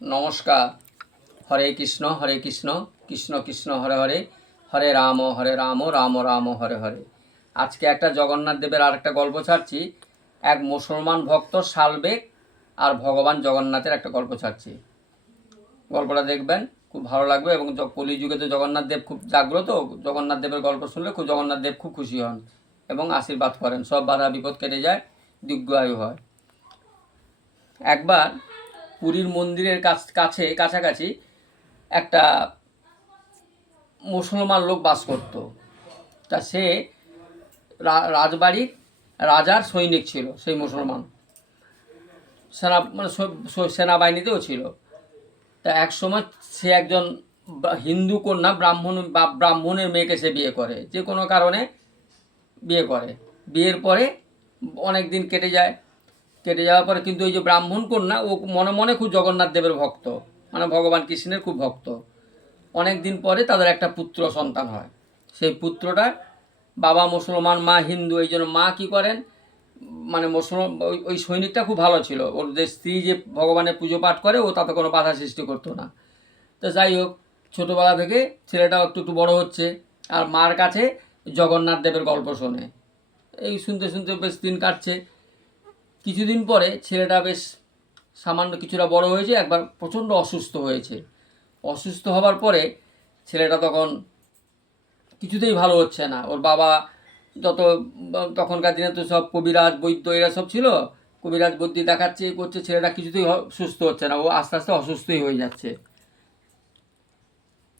নমস্কার। হরে কৃষ্ণ কৃষ্ণ কৃষ্ণ হরে হরে, হরে রাম রাম রাম হরে হরে। আজকে একটা জগন্নাথ দেবের আর একটা গল্প ছাড়ছি। এক মুসলমান ভক্ত শালবেগ আর ভগবান জগন্নাথের একটা গল্প ছাড়ছি। গল্পটা দেখবেন, খুব ভালো লাগবে। এবং কলিযুগে তো জগন্নাথ দেব খুব জাগ্রত। জগন্নাথ দেবের গল্প শুনলে জগন্নাথ দেব খুব খুশি হন এবং আশীর্বাদ করেন, সব বাধা বিপদ কেটে যায়, দীর্ঘায়ু হয়। একবার পুরীর মন্দিরের কাছাকাছি একটা মুসলমান লোক বাস করত। তা সে রাজবাড়ির রাজার সৈনিক ছিল। সেই মুসলমান সেনাবাহিনীতেও ছিল। তা এক সময় সে একজন হিন্দু কন্যা ব্রাহ্মণের মেয়েকে সে বিয়ে করে, যে কোনো কারণে বিয়ে করে। বিয়ের পরে অনেক দিন কেটে যাওয়ার পরে কিন্তু ওই যে ব্রাহ্মণ কন্যা, ও মনে মনে খুব জগন্নাথ দেবের ভক্ত, মানে ভগবান কৃষ্ণের খুব ভক্ত। অনেক দিন পরে তাদের একটা পুত্র সন্তান হয়। সেই পুত্রটা বাবা মুসলমান, মা হিন্দু। এই জন্য মা কী করেন, মানে মুসলমান ওই সৈনিকটা খুব ভালো ছিল। ওর যে স্ত্রী যে ভগবানের পুজো পাঠ করে, ও তাতে কোনো বাধা সৃষ্টি করতো না। তো যাই হোক, ছোটোবেলা থেকে ছেলেটাও একটু একটু বড়ো হচ্ছে, আর মার কাছে জগন্নাথ দেবের গল্প শোনে। এই শুনতে শুনতে বেশ দিন কাটছে। কিছুদিন পরে ছেলেটা বেশ সামান্য কিছুটা বড় হয়েছে, একবার প্রচণ্ড অসুস্থ হয়েছে। অসুস্থ হবার পরে ছেলেটা তখন কিছুতেই ভালো হচ্ছে না। ওর বাবা যত, তখনকার দিনে তো সব কবিরাজ বৈদ্য এরা সব ছিল, কবিরাজ বৈদ্য দেখাচ্ছে, করছে, ছেলেটা কিছুতেই সুস্থ হচ্ছে না। ও আস্তে আস্তে অসুস্থই হয়ে যাচ্ছে,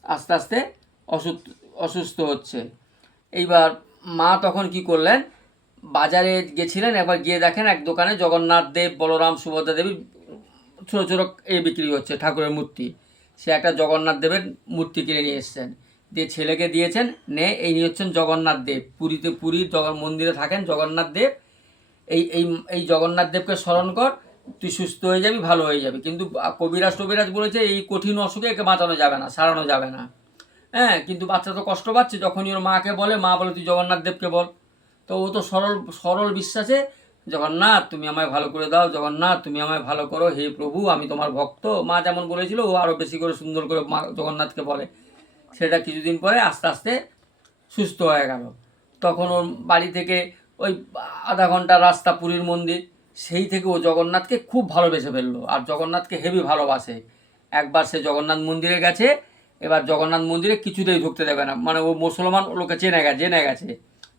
আস্তে আস্তে অসুস্থ হচ্ছে। এইবার মা তখন কি করলেন, বাজারে গেছিলেন। একবার গিয়ে দেখেন এক দোকানে জগন্নাথ দেব, বলরাম, সুভদ্রা দেবীর ছোটো ছোটো বিক্রি হচ্ছে, ঠাকুরের মূর্তি। সে একটা জগন্নাথ দেবের মূর্তি কিনে নিয়ে এসছেন, দিয়ে ছেলেকে দিয়েছেন, নে এই নিয়ে হচ্ছেন জগন্নাথ দেব। পুরীর মন্দিরে থাকেন জগন্নাথ দেব। এই এই এই জগন্নাথ দেবকে স্মরণ কর, তুই সুস্থ হয়ে যাবি, ভালো হয়ে যাবি। কিন্তু কবিরাজ বলেছে এই কঠিন অসুখে একে বাঁচানো যাবে না, সারানো যাবে না। হ্যাঁ, কিন্তু বাচ্চা তো কষ্ট পাচ্ছে। যখনই ওর মাকে বলে, মা বলে তুই জগন্নাথ দেবকে বল। তো ও তো সরল সরল বিশ্বাসে, জগন্নাথ তুমি আমায় ভালো করে দাও, জগন্নাথ তুমি আমায় ভালো করো, হে প্রভু আমি তোমার ভক্ত। মা যেমন বলেছিল, ও আরও বেশি করে সুন্দর করে মা জগন্নাথকে বলে। সেটা কিছুদিন পরে আস্তে আস্তে সুস্থ হয়ে গেল। তখন ওর বাড়ি থেকে ওই আধা ঘন্টার রাস্তা পুরীর মন্দির। সেই থেকে ও জগন্নাথকে খুব ভালোবেসে ফেললো, আর জগন্নাথকে হেভি ভালোবাসে। একবার সে জগন্নাথ মন্দিরে গেছে, এবার জগন্নাথ মন্দিরে কিছুতেই ঢুকতে দেবে না। মানে ও মুসলমান, লোকে জেনে গেছে,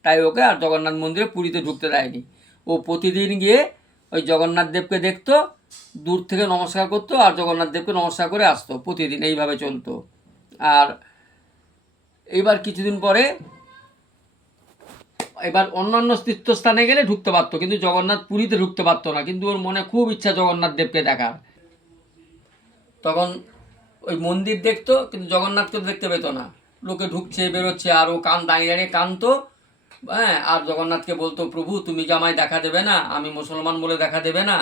তাই ওকে আর জগন্নাথ মন্দিরে পুরীতে ঢুকতে দেয়নি। ও প্রতিদিন গিয়ে ওই জগন্নাথ দেবকে দেখতো, দূর থেকে নমস্কার করতো, আর জগন্নাথ দেবকে নমস্কার করে আসতো। প্রতিদিন এইভাবে চলতো। আর এইবার কিছুদিন পরে অন্যান্য তীর্থস্থানে গেলে ঢুকতে পারতো, কিন্তু জগন্নাথ পুরীতে ঢুকতে পারতো না। কিন্তু ওর মনে খুব ইচ্ছা জগন্নাথ দেবকে দেখার। তখন ওই মন্দির দেখতো, কিন্তু জগন্নাথকে দেখতে পেত না। লোকে ঢুকছে বেরোচ্ছে, আর ও দাঁড়িয়ে দাঁড়িয়ে কাঁদতো। হ্যাঁ, আর জগন্নাথকে বলতো, প্রভু তুমি কি আমায় দেখা দেবে না? আমি মুসলমান বলে দেখা দেবে না?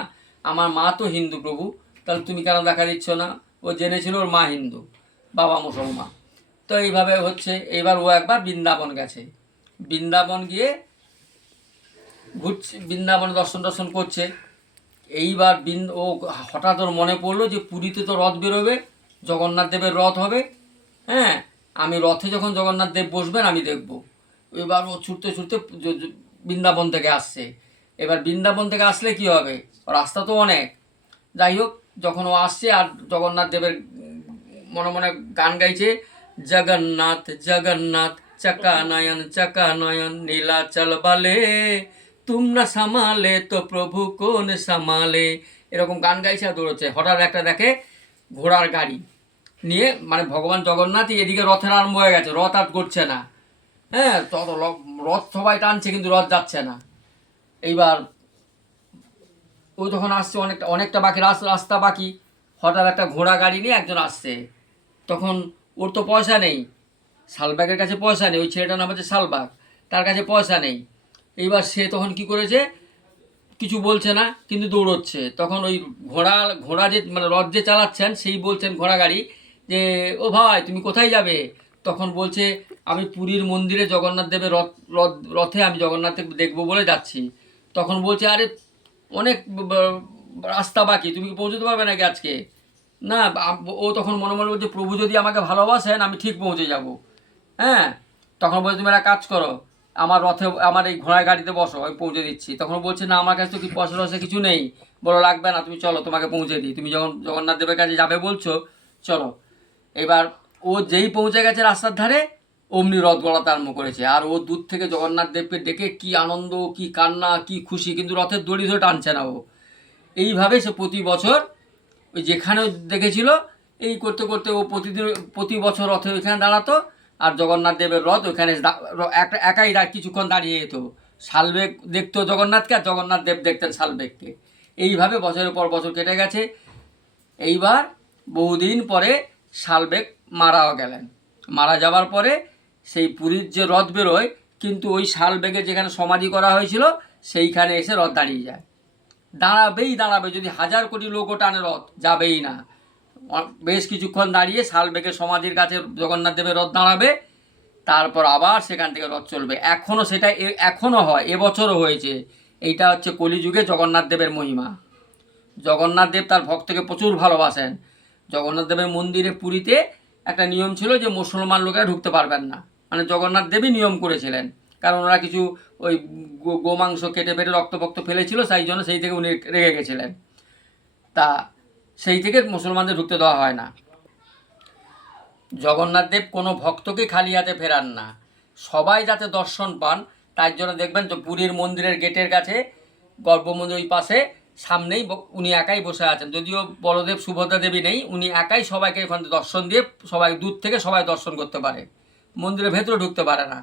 আমার মা তো হিন্দু প্রভু, তাহলে তুমি কেন দেখা দিচ্ছ না? ও জেনেছিল ওর মা হিন্দু, বাবা মুসলমান। তো এইভাবে হচ্ছে। এইবার ও একবার বৃন্দাবন গেছে। বৃন্দাবন গিয়ে ঘুরছে, বৃন্দাবন দর্শন করছে। এইবার ও হঠাৎ ওর মনে পড়লো যে পুরীতে তো রথ বেরোবে, জগন্নাথ দেবের রথ হবে। হ্যাঁ, আমি রথে যখন জগন্নাথ দেব বসবেন আমি দেখব। এবার ও ছুটতে ছুটতে বৃন্দাবন থেকে আসছে। এবার বৃন্দাবন থেকে আসলে কি হবে, রাস্তা তো অনেক। যাই হোক, যখন ও আসছে আর জগন্নাথ দেবের মনে মনে গান গাইছে, জগন্নাথ জগন্নাথ চাকা নয়ন নীলাচল বালে, তোমরা সামালে তো প্রভু কোন সামালে, এরকম গান গাইছে আর দৌড়চ্ছে। হঠাৎ একটা দেখে ঘোড়ার গাড়ি নিয়ে, মানে ভগবান জগন্নাথই এদিকে রথের আরম্ভ হয়ে গেছে, রথ আর করছে না। হ্যাঁ, তত রথ সবাই টানছে, কিন্তু রথ যাচ্ছে না। এইবার ও যখন আসছে, অনেকটা বাকি রাস্তা বাকি, হঠাৎ একটা ঘোড়া গাড়ি নিয়ে একজন আসছে। তখন ওর তো পয়সা নেই, শালবাগের কাছে পয়সা নেই, ওই ছেলেটার নাম হচ্ছে শালবাগ, তার কাছে পয়সা নেই। এইবার সে তখন কি করেছে, কিছু বলছে না, কিন্তু দৌড়চ্ছে। তখন ওই ঘোড়া যে, মানে রথ যে চালাচ্ছেন, সেই বলছেন ঘোড়া গাড়ি যে, ও ভাই তুমি কোথায় যাবে? তখন বলছে, আমি পুরীর মন্দিরে জগন্নাথ দেবের রথে আমি জগন্নাথ দেখবো বলে যাচ্ছি। তখন বলছে, আরে অনেক রাস্তা বাকি, তুমি কি পৌঁছতে পারবে নাকি আজকে? না ও তখন মনে মনে বলছে প্রভু যদি আমাকে ভালোবাসেন আমি ঠিক পৌঁছে যাব। হ্যাঁ, তখন বলছে তুমি একটা কাজ করো, আমার রথে আমার এই ঘোড়ার গাড়িতে বসো, আমি পৌঁছে দিচ্ছি। তখন বলছে না আমার কাছে তো কি পয়সা টয়সা কিছু নেই। বলো লাগবে না, তুমি চলো তোমাকে পৌঁছে দিই, তুমি যখন জগন্নাথ দেবের কাছে যাবে বলছো চলো। এবার ও যেই পৌঁছে গেছে রাস্তার ধারে অমনি রথ গড়াতে আরম্ভ করেছে। আর ও দূর থেকে জগন্নাথ দেবকে ডেকে কি আনন্দ, কি কান্না, কি খুশি, কিন্তু রথের দড়ি ধরে টানছে না ও। এইভাবে সে প্রতি বছর ওই যেখানে দেখেছিল এই করতে করতে ও প্রতিদিন প্রতি বছর রথে ওইখানে দাঁড়াতো। আর জগন্নাথ দেবের রথ ওইখানে একাই কিছুক্ষণ দাঁড়িয়ে যেত। শালবেগ দেখতো জগন্নাথকে, আর জগন্নাথ দেব দেখতেন শালবেগকে। এইভাবে বছরের পর বছর কেটে গেছে। এইবার বহুদিন পরে শালবেগ মারাও গেলেন। মারা যাওয়ার পরে সেই পুরীর যে রথ বেরোয়, কিন্তু ওই শালবেগে যেখানে সমাধি করা হয়েছিল সেইখানে এসে রথ দাঁড়িয়ে যায়। দাঁড়াবেই দাঁড়াবে, যদি 1000 কোটি লোকও টানে রথ যাবেই না। বেশ কিছুক্ষণ দাঁড়িয়ে শালবেগের সমাধির কাছে জগন্নাথ দেবের রথ দাঁড়াবে, তারপর আবার সেখান থেকে রথ চলবে। এখনও সেটা এখনও হয়, এবছরও হয়েছে। এইটা হচ্ছে কলিযুগে জগন্নাথ দেবের মহিমা। জগন্নাথ দেব তার ভক্তকে প্রচুর ভালোবাসেন। জগন্নাথ দেবের মন্দিরে পুরীতে একটা নিয়ম ছিল যে মুসলমান লোকেরা ঢুকতে পারবেন না, মানে জগন্নাথ দেবই নিয়ম করেছিলেন। কারণ ওরা কিছু ওই গোমাংস কেটে ফেটে রক্ত ফেলেছিল, সেই জন্য সেই থেকে উনি রেগে গেছিলেন। তা সেই থেকে মুসলমানদের ঢুকতে দেওয়া হয় না। জগন্নাথ দেব কোনো ভক্তকে খালি হাতে ফেরান না, সবাই যাতে দর্শন পান তার জন্য দেখবেন তো পুরীর মন্দিরের গেটের কাছে গর্ভমন্দির ওই পাশে সামনেই উনি একাই বসে আছেন। যদিও বলদেব সুভদ্রা দেবী নেই, উনি একাই সবাইকে ওখান থেকে দর্শন দিয়ে সবাই দূর থেকে সবাই দর্শন করতে পারে, মন্দিরের ভেতরে ঢুকতে পারে না।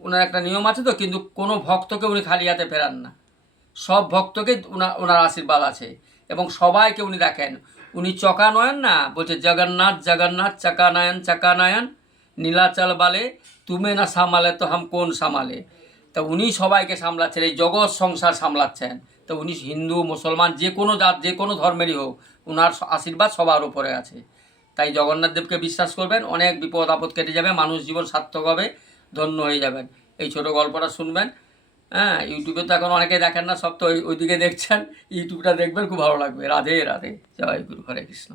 ওনার একটা নিয়ম আছে তো, কিন্তু কোনো ভক্তকে উনি খালি হাতে ফেরান না, সব ভক্তকে ওনার আশীর্বাদ আছে এবং সবাইকে উনি দেখেন। উনি চকানয়ন না, বলছে জগন্নাথ জগন্নাথ চকানয়ন চকানয়ন নীলাচল বালে তুমি না সামালে তো হাম কোন সামালে। তা উনি সবাইকে সামলাচ্ছেন, এই জগৎ সংসার সামলাচ্ছেন। তো উনি হিন্দু মুসলমান যে কোনো জাত যে কোনো ধর্মেরই হোক, ওনার আশীর্বাদ সবার উপরে আছে। তাই জগন্নাথ দেবকে বিশ্বাস করবেন, অনেক বিপদ আপদ কেটে যাবে, মানুষ জীবন সার্থক হবে, ধন্য হয়ে যাবেন। এই ছোটো গল্পটা শুনবেন। হ্যাঁ, ইউটিউবে তো এখন অনেকে দেখেন না, সব তো ওইদিকে দেখছেন। ইউটিউবটা দেখবেন, খুব ভালো লাগবে। রাধে রাধে, জয় গুরু, হরে কৃষ্ণ।